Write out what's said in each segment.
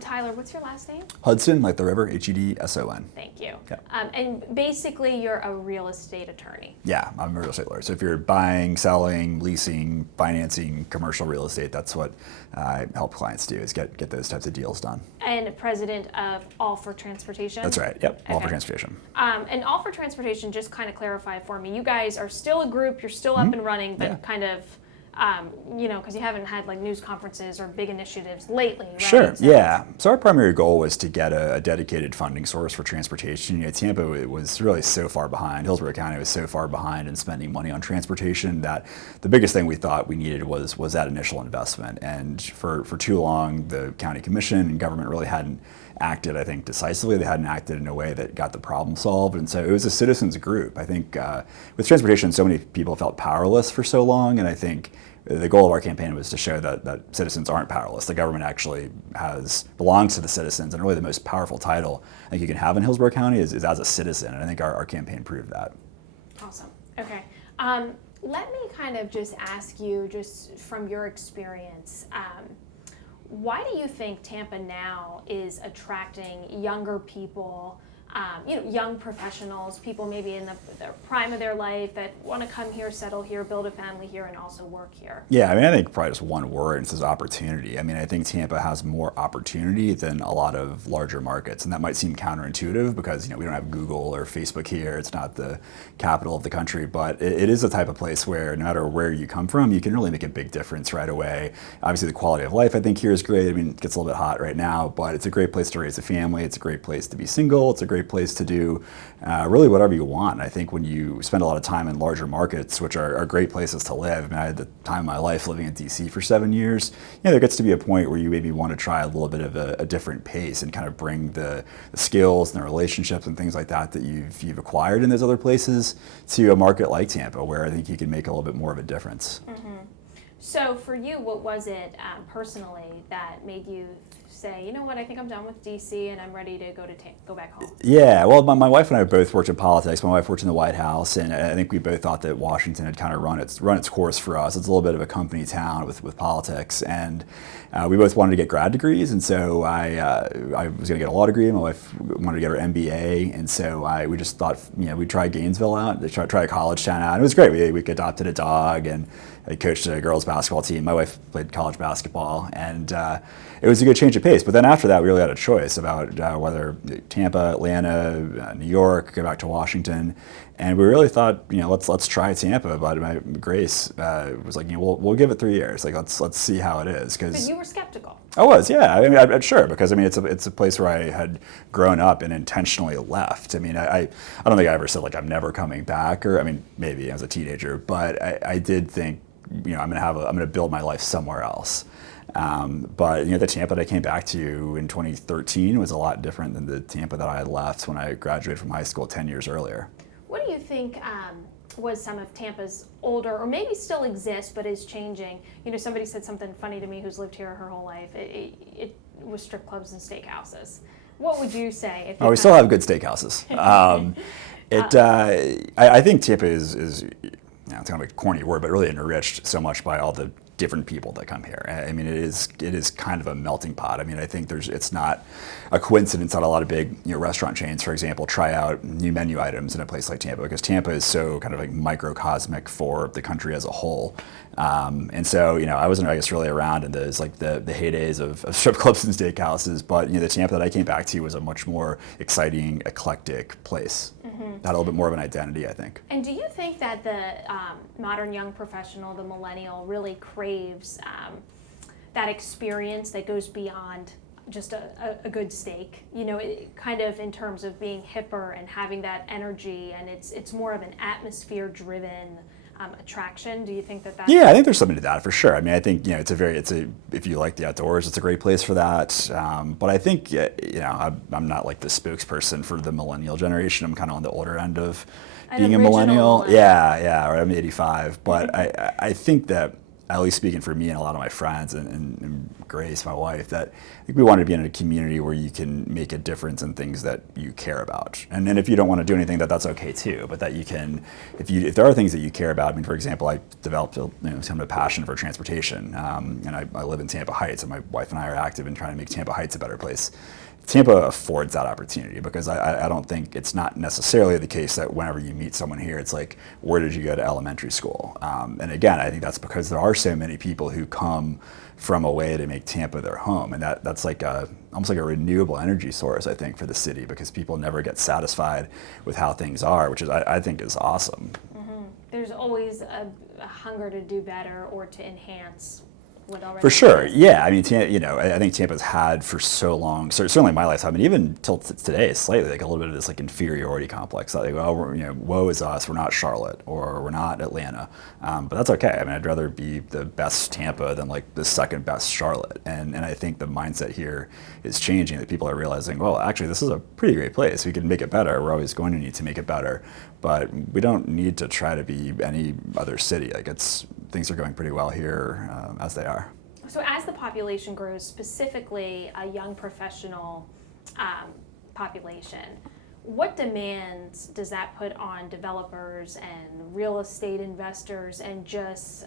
Tyler, what's your last name? Hudson, like the river, Hedson. Thank you. Yeah. And basically, you're a real estate attorney. Yeah, I'm a real estate lawyer. So if you're buying, selling, leasing, financing commercial real estate, that's what I help clients do, is get those types of deals done. And president of All for Transportation? That's right, yep, All Okay. for Transportation. And All for Transportation, just kind of clarify for me, you guys are still a group, you're still up and running, but Yeah. kind of, because you haven't had like news conferences or big initiatives lately, right? Sure, So- yeah. So our primary goal was to get a dedicated funding source for transportation. Tampa was really so far behind. Hillsborough County was so far behind in spending money on transportation that the biggest thing we thought we needed was that initial investment. And for too long, the county commission and government really hadn't acted, I think, decisively. They hadn't acted in a way that got the problem solved. And so it was a citizens group. I think with transportation, so many people felt powerless for so long. And I think the goal of our campaign was to show that citizens aren't powerless. The government actually belongs to the citizens, and really the most powerful title I think you can have in Hillsborough County is as a citizen, and I think our campaign proved that. Awesome. Okay. Let me kind of just ask you, just from your experience, why do you think Tampa now is attracting younger people, young professionals, people maybe in the prime of their life that want to come here, settle here, build a family here, and also work here? Yeah, I think probably just one word, and it says opportunity. I think Tampa has more opportunity than a lot of larger markets, and that might seem counterintuitive because we don't have Google or Facebook here. It's not the capital of the country, but it is the type of place where no matter where you come from, you can really make a big difference right away. Obviously, the quality of life I think here is great. It gets a little bit hot right now, but it's a great place to raise a family. It's a great place to be single. It's a great place to do really whatever you want. I think when you spend a lot of time in larger markets, which are great places to live, I had the time of my life living in DC for 7 years, there gets to be a point where you maybe want to try a little bit of a different pace and kind of bring the skills and the relationships and things like that you've acquired in those other places to a market like Tampa, where I think you can make a little bit more of a difference. Mm-hmm. So for you, what was it personally that made you say, you know what, I think I'm done with DC and I'm ready to go back home? Yeah, well, my wife and I both worked in politics. My wife worked in the White House, and I think we both thought that Washington had kind of run its course for us. It's a little bit of a company town with politics, and we both wanted to get grad degrees, and so I was going to get a law degree. My wife wanted to get her MBA, and so we just thought, we'd try Gainesville out, try a college town out. And it was great. We adopted a dog, and I coached a girls basketball team. My wife played college basketball, and it was a good change of pace. But then after that, we really had a choice about whether Tampa, Atlanta, New York, go back to Washington. And we really thought, let's try Tampa. But Grace was like, we'll give it 3 years. Like, let's see how it is. Because you were skeptical. I was, yeah. I'm sure, because it's a place where I had grown up and intentionally left. I don't think I ever said like I'm never coming back, or maybe as a teenager, but I did think, I'm gonna build my life somewhere else. But the Tampa that I came back to in 2013 was a lot different than the Tampa that I had left when I graduated from high school 10 years earlier. What do you think was some of Tampa's older, or maybe still exists but is changing? Somebody said something funny to me who's lived here her whole life. It was strip clubs and steakhouses. What would you say? We still have good steakhouses. I think Tampa is it's kind of a corny word, but really enriched so much by all the different people that come here. It is kind of a melting pot. I think it's not a coincidence that a lot of big restaurant chains, for example, try out new menu items in a place like Tampa, because Tampa is so kind of like microcosmic for the country as a whole. And so, I wasn't, really around in those like the heydays of strip clubs and steakhouses, but the Tampa that I came back to was a much more exciting, eclectic place. Mm-hmm. Had a little bit more of an identity, I think. And do you think that the modern young professional, the millennial, really craves that experience that goes beyond just a good steak? Kind of in terms of being hipper and having that energy, and it's more of an atmosphere-driven attraction. Do you think that? Yeah, I think there's something to that for sure. I think if you like the outdoors, it's a great place for that. But I think I'm not like the spokesperson for the millennial generation. I'm kind of on the older end of being a millennial. Yeah, right. I'm 85, but I think that at least speaking for me and a lot of my friends and Grace, my wife, that I think we want to be in a community where you can make a difference in things that you care about. And then if you don't want to do anything, that's okay too. But that you can, if there are things that you care about. I mean, for example, I developed some kind of passion for transportation, and I live in Tampa Heights, and my wife and I are active in trying to make Tampa Heights a better place. Tampa affords that opportunity because I don't think it's not necessarily the case that whenever you meet someone here, it's like, where did you go to elementary school? And again, I think that's because there are so many people who come from away to make Tampa their home. And that's like almost like a renewable energy source, I think, for the city, because people never get satisfied with how things are, which is, I think is awesome. Mm-hmm. There's always a hunger to do better or to enhance. For sure, yeah. I mean, I think Tampa's had for so long, certainly in my lifetime, and even till today, slightly like a little bit of this like inferiority complex. Like, well, woe is us. We're not Charlotte or we're not Atlanta, but that's okay. I mean, I'd rather be the best Tampa than like the second best Charlotte. And I think the mindset here is changing. That people are realizing, well, actually, this is a pretty great place. We can make it better. We're always going to need to make it better, but we don't need to try to be any other city. Like things are going pretty well here as they are. So as the population grows, specifically a young professional population, what demands does that put on developers and real estate investors and just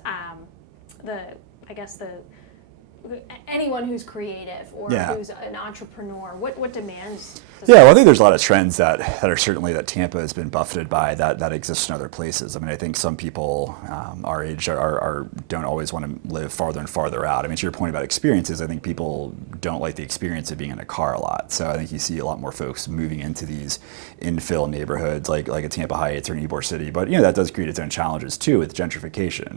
anyone who's creative or who's an entrepreneur? What demands? Well, I think there's a lot of trends that are certainly that Tampa has been buffeted by that exist in other places. I mean, I think some people our age don't always want to live farther and farther out. I mean, to your point about experiences, I think people don't like the experience of being in a car a lot. So I think you see a lot more folks moving into these infill neighborhoods like a Tampa Heights or Ybor City. But that does create its own challenges too with gentrification.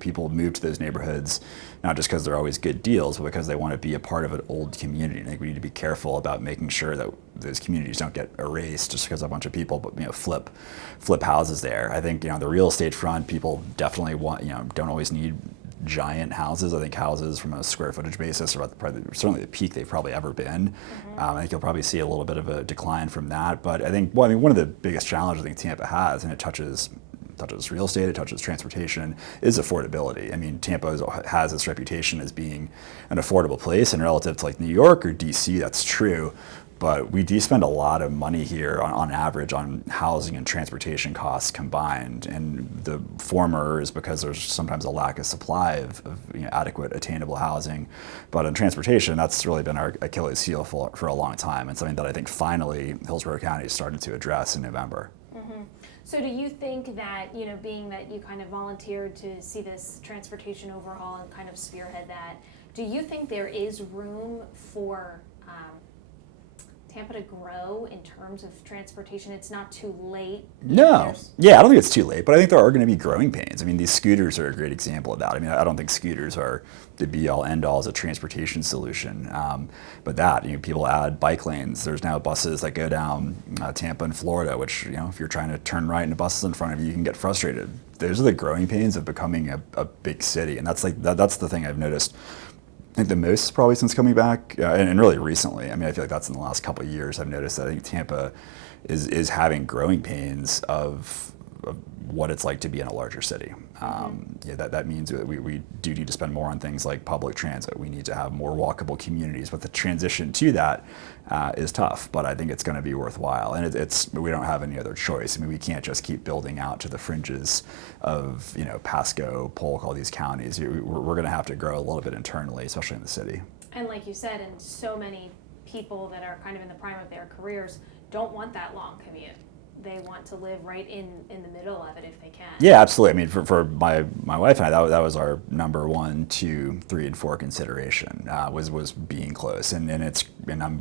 People move to those neighborhoods not just because they're always good deals, but because they want to be a part of an old community. I think we need to be careful about making sure that those communities don't get erased just because a bunch of people flip houses there. I think the real estate front, people definitely don't always need giant houses. I think houses from a square footage basis are certainly the peak they've probably ever been. Mm-hmm. I think you'll probably see a little bit of a decline from that. But I think one of the biggest challenges I think Tampa has, and it touches real estate, it touches transportation, is affordability. I mean, Tampa has its reputation as being an affordable place, and relative to like New York or DC, that's true. But we do spend a lot of money here on average on housing and transportation costs combined. And the former is because there's sometimes a lack of supply of adequate attainable housing. But in transportation, that's really been our Achilles heel for a long time, and something that I think finally Hillsborough County started to address in November. Mm-hmm. So do you think that, being that you kind of volunteered to see this transportation overhaul and kind of spearhead that, do you think there is room for Tampa to grow in terms of transportation? It's not too late? No. Yeah, I don't think it's too late, but I think there are going to be growing pains. I mean, these scooters are a great example of that. I mean, I don't think scooters are the be-all, end-all as a transportation solution. But that, people add bike lanes. There's now buses that go down Tampa and Florida, which, if you're trying to turn right into buses in front of you, you can get frustrated. Those are the growing pains of becoming a big city, and that's the thing I've noticed. I think the most probably since coming back, and really recently. I mean, I feel like that's in the last couple of years I've noticed that I think Tampa is having growing pains of what it's like to be in a larger city. That means that we do need to spend more on things like public transit. We need to have more walkable communities, but the transition to that is tough, but I think it's going to be worthwhile. And we don't have any other choice. I mean, we can't just keep building out to the fringes of Pasco, Polk, all these counties. We're going to have to grow a little bit internally, especially in the city. And like you said, and so many people that are kind of in the prime of their careers don't want that long commute. They want to live right in the middle of it if they can. Yeah, absolutely. I mean, for my wife and I, that was our number 1, 2, 3, and 4 consideration was being close. And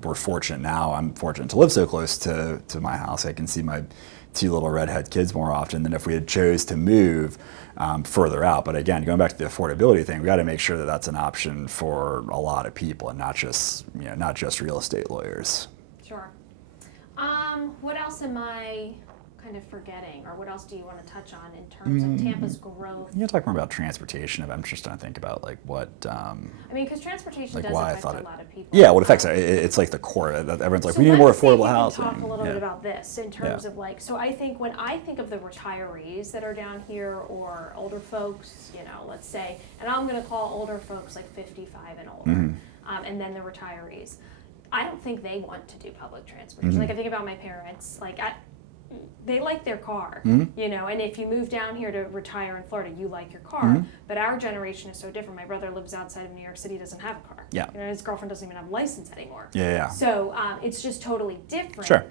we're fortunate now. I'm fortunate to live so close to my house. I can see my 2 little redhead kids more often than if we had chose to move further out. But again, going back to the affordability thing, we got to make sure that that's an option for a lot of people and not just not just real estate lawyers. Sure. What else am I kind of forgetting, or what else do you want to touch on in terms of Tampa's growth? You talk more about transportation. I'm just trying to think about like what. I mean, because transportation like does why affect I thought a it, lot of people. Yeah, what affects it? It's like the core. Everyone's like, So we need more let's see if affordable you can housing. Talk a little Yeah. bit about this in terms of like. So I think when I think of the retirees that are down here, or older folks, let's say, and I'm going to call older folks like 55 and older, and then the retirees. I don't think they want to do public transportation. Like I think about my parents, like they like their car, and if you move down here to retire in Florida, you like your car. But our generation is so different. My brother lives outside of New York City, doesn't have a car. Yeah. His girlfriend doesn't even have a license anymore. Yeah. So it's just totally different. Sure.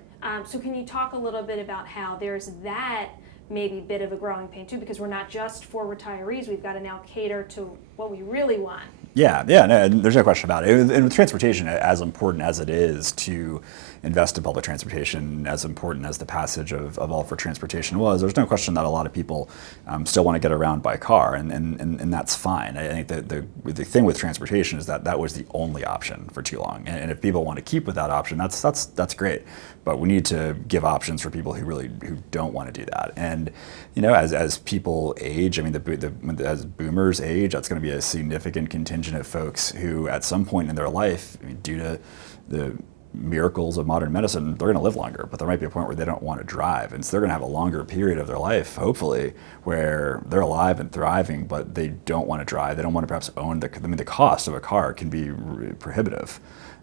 So can you talk a little bit about how there's that maybe bit of a growing pain too, because we're not just for retirees, we've got to now cater to what we really want. Yeah, no, there's no question about it. And with transportation, as important as it is to invest in public transportation, as important as the passage of all for transportation was, there's no question that a lot of people still want to get around by car, and that's fine. I think the thing with transportation is that was the only option for too long, and if people want to keep with that option, that's great. But we need to give options for people who don't want to do that. And as people age, I mean, as boomers age, that's going to be a significant contingent of folks who, at some point in their life, due to the miracles of modern medicine, they're going to live longer, but there might be a point where they don't want to drive, and so they're going to have a longer period of their life, hopefully, where they're alive and thriving, but they don't want to drive. They don't want to perhaps own the cost of a car can be prohibitive.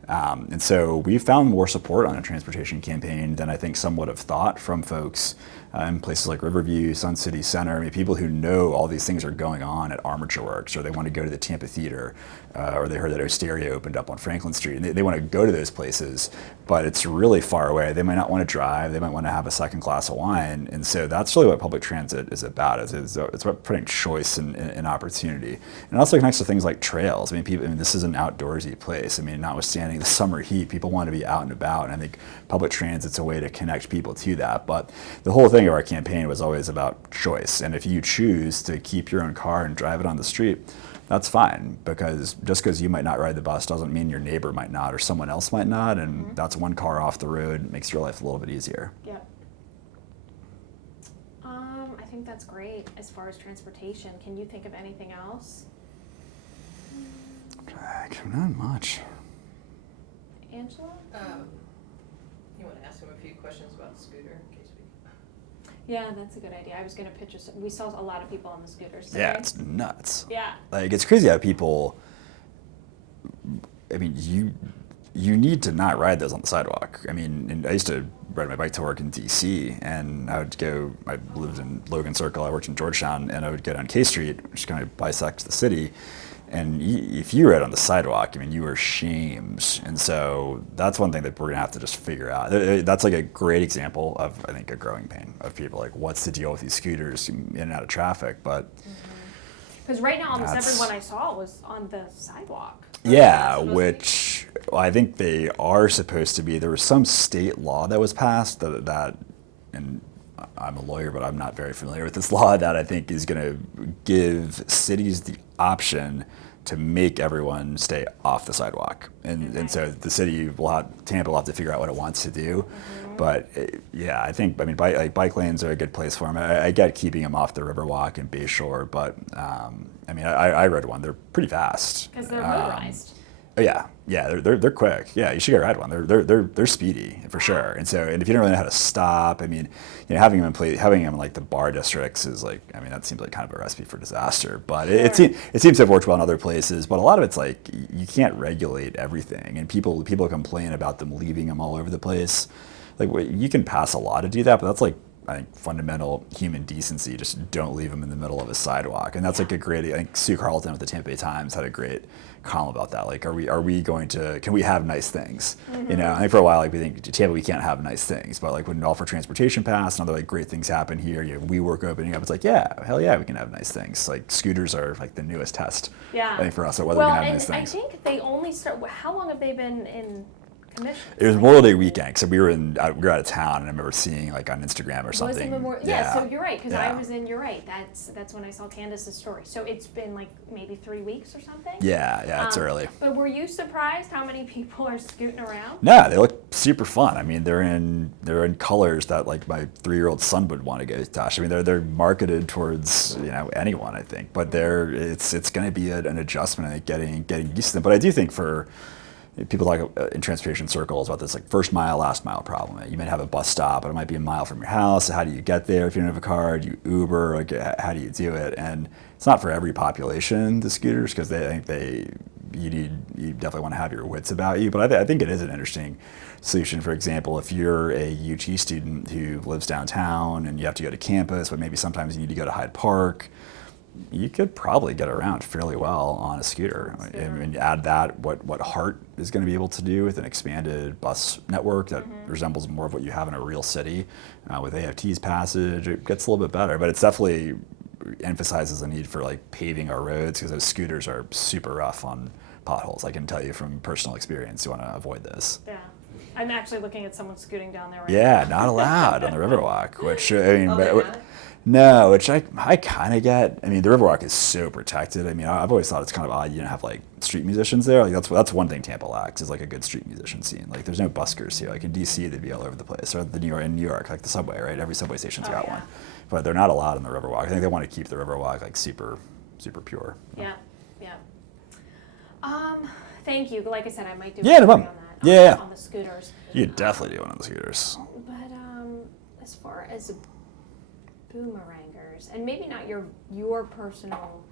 And so we found more support on a transportation campaign than I think some would have thought from folks in places like Riverview, Sun City Center. I mean, people who know all these things are going on at Armature Works, or they want to go to the Tampa Theater, or they heard that Osteria opened up on Franklin Street, and they want to go to those places, but it's really far away. They might not want to drive. They might want to have a second glass of wine. And so that's really what public transit is about. It's about putting choice and opportunity. And it also connects to things like trails. I mean, this is an outdoorsy place. I mean, notwithstanding the summer heat, people want to be out and about, and I think public transit's a way to connect people to that. But the whole thing of our campaign was always about choice. And if you choose to keep your own car and drive it on the street, that's fine, because just because you might not ride the bus doesn't mean your neighbor might not, or someone else might not, and that's one car off the road. It makes your life a little bit easier. Yep. I think that's great as far as transportation. Can you think of anything else? Not much. Angela? You want to ask him a few questions about the scooter in case we... Yeah, that's a good idea. I was going to pitch us. We saw a lot of people on the scooters today. Yeah, it's nuts. Yeah. Like, it's crazy how people, I mean, you need to not ride those on the sidewalk. I mean, and I used to ride my bike to work in DC, and I lived in Logan Circle, I worked in Georgetown, and I would get on K Street, which kind of bisects the city. And if you ride on the sidewalk, I mean, you are shamed. And so that's one thing that we're going to have to just figure out. That's like a great example of, I think, a growing pain of people. Like, what's the deal with these scooters in and out of traffic? But because right now, almost everyone I saw was on the sidewalk. Yeah, which I think they are supposed to be. There was some state law that was passed that and I'm a lawyer, but I'm not very familiar with this law, that I think is going to give cities the option to make everyone stay off the sidewalk. And so the city Tampa will have to figure out what it wants to do. But yeah, I think, bike lanes are a good place for them. I get keeping them off the Riverwalk and Bayshore, but I rode one. They're pretty fast. Because they're motorized. Yeah, they're quick. Yeah, you should go ride one. They're speedy for sure. And if you don't really know how to stop, I mean, having them in like the bar districts is like, I mean, that seems like kind of a recipe for disaster. But it seems to have worked well in other places. But a lot of it's like you can't regulate everything, and people complain about them leaving them all over the place. Like, you can pass a law to do that, but that's like, I think, fundamental human decency. Just don't leave them in the middle of a sidewalk. And that's like a great, I think Sue Carlton with the Tampa Bay Times had a great column about that. Like, can we have nice things? I think for a while, like, we think Tampa, we can't have nice things, but like when all for transportation passed and other like great things happen here, WeWork opening up, it's like, yeah, hell yeah, we can have nice things. Like, scooters are like the newest test. Yeah. I think for us, whether we can have nice things. I think they only start. How long have they been in commission. It was Memorial Day weekend, so we were out of town, and I remember seeing like on Instagram or something. Yeah, so you're right, because I was in. You're right. That's when I saw Candace's story. So it's been like maybe 3 weeks or something. Yeah, it's early. But were you surprised how many people are scooting around? No, they look super fun. I mean, they're in colors that like my 3-year-old son would want to get attached. I mean, they're marketed towards anyone, I think, but it's going to be an adjustment and getting used to them. But I do think for people talk in transportation circles about this like first mile, last mile problem. You might have a bus stop, but it might be a mile from your house. How do you get there if you don't have a car? Do you Uber? Like, how do you do it? And it's not for every population, the scooters, because you definitely want to have your wits about you. But I think it is an interesting solution. For example, if you're a UT student who lives downtown and you have to go to campus, but maybe sometimes you need to go to Hyde Park, you could probably get around fairly well on a scooter. And you add that, what HART is going to be able to do with an expanded bus network that resembles more of what you have in a real city with AFT's passage, it gets a little bit better. But it's definitely emphasizes the need for like paving our roads, because those scooters are super rough on potholes. I can tell you from personal experience, you want to avoid this. Yeah. I'm actually looking at someone scooting down there right now. Not allowed on the Riverwalk, which Not? no, which I kind of get. I mean, the Riverwalk is so protected. I mean, I've always thought it's kind of odd you don't have like street musicians there. Like that's one thing Tampa lacks, is like a good street musician scene. Like there's no buskers here. Like in DC, they'd be all over the place. Or in New York, like the subway, right? Every subway station's got one. But they're not allowed on the Riverwalk. I think they want to keep the Riverwalk like super pure. Yeah. Thank you. Like I said, I might do No problem. on that. On the scooters. You definitely do one on the scooters. But as far as boomerangers, and maybe not your personal,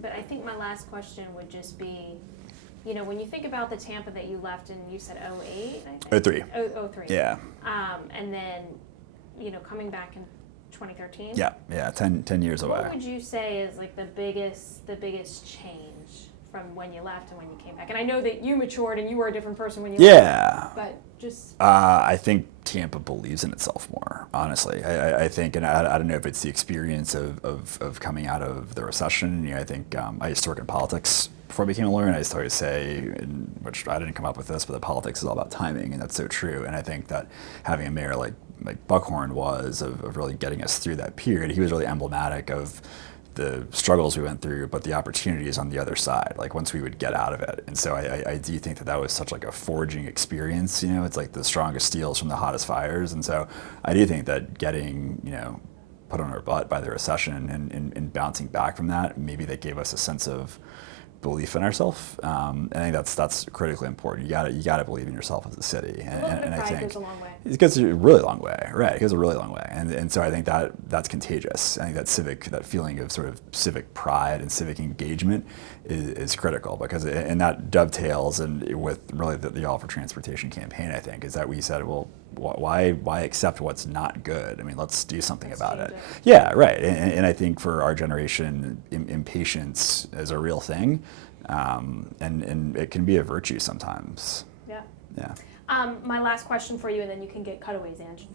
but I think my last question would just be, when you think about the Tampa that you left in, you said 08, I think? 03. 03. Yeah. And then, coming back in 2013. Yeah, 10 years away. What would you say is like the biggest change from when you left and when you came back? And I know that you matured and you were a different person when you left. But just... I think Tampa believes in itself more, honestly. I think, and I don't know if it's the experience of coming out of the recession. I think I used to work in politics before I became a lawyer, and I used to always say, which I didn't come up with this, but that politics is all about timing, and that's so true. And I think that having a mayor like Buckhorn was of really getting us through that period, he was really emblematic of the struggles we went through, but the opportunities on the other side, like once we would get out of it. And so I do think that was such like a forging experience. It's like the strongest steels from the hottest fires. And so I do think that getting, put on our butt by the recession and bouncing back from that, maybe that gave us a sense of belief in ourselves. And I think that's critically important. You gotta believe in yourself as a city. And I think goes a long way. it goes a really long way, right? It goes a really long way. And so I think that's contagious. I think that feeling of sort of civic pride and civic engagement is critical, because and that dovetails with really the All for Transportation campaign, I think, is that we said, well, why accept what's not good? I mean, let's do something about it. Yeah, right. And I think for our generation, impatience is a real thing, and it can be a virtue sometimes. Yeah. My last question for you, and then you can get cutaways, Ange.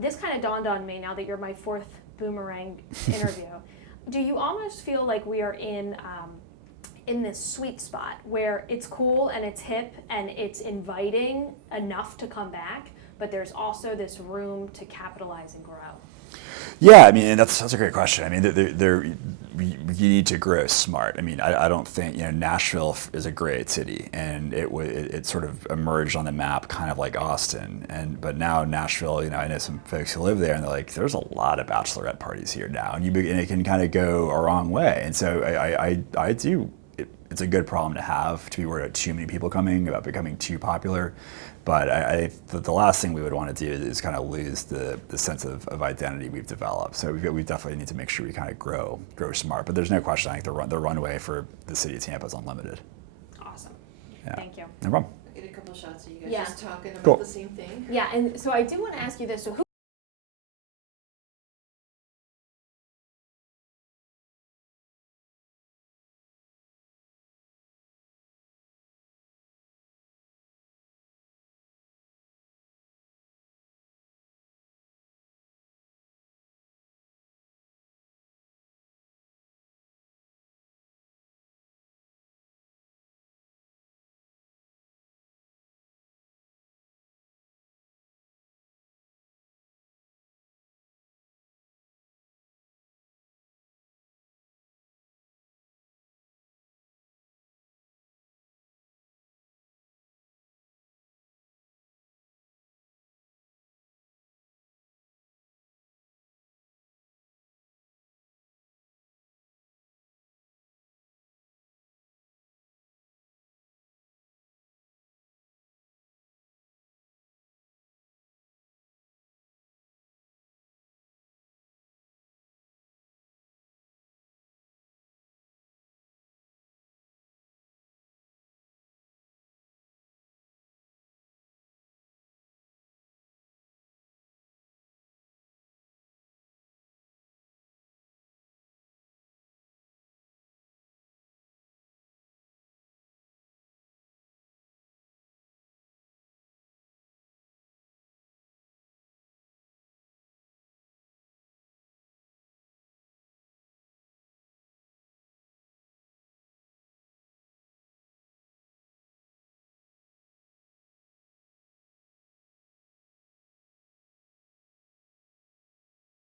This kind of dawned on me now that you're my fourth boomerang interview. Do you almost feel like we are in this sweet spot where it's cool and it's hip and it's inviting enough to come back, but there's also this room to capitalize and grow? Yeah, I mean, that's a great question. I mean, you need to grow smart. I mean, I don't think, Nashville is a great city, and it sort of emerged on the map kind of like Austin, but now Nashville, I know some folks who live there, and they're like, there's a lot of bachelorette parties here now, and it can kind of go a wrong way. And so I do. It's a good problem to have, to be worried about too many people coming, about becoming too popular. But the last thing we would want to do is kind of lose the sense of identity we've developed. So we definitely need to make sure we kind of grow smart. But there's no question, I think the runway for the city of Tampa is unlimited. Awesome. Yeah. Thank you. No problem. Get a couple shots of you guys just talking about Cool. the same thing. Yeah, and so I do want to ask you this. So who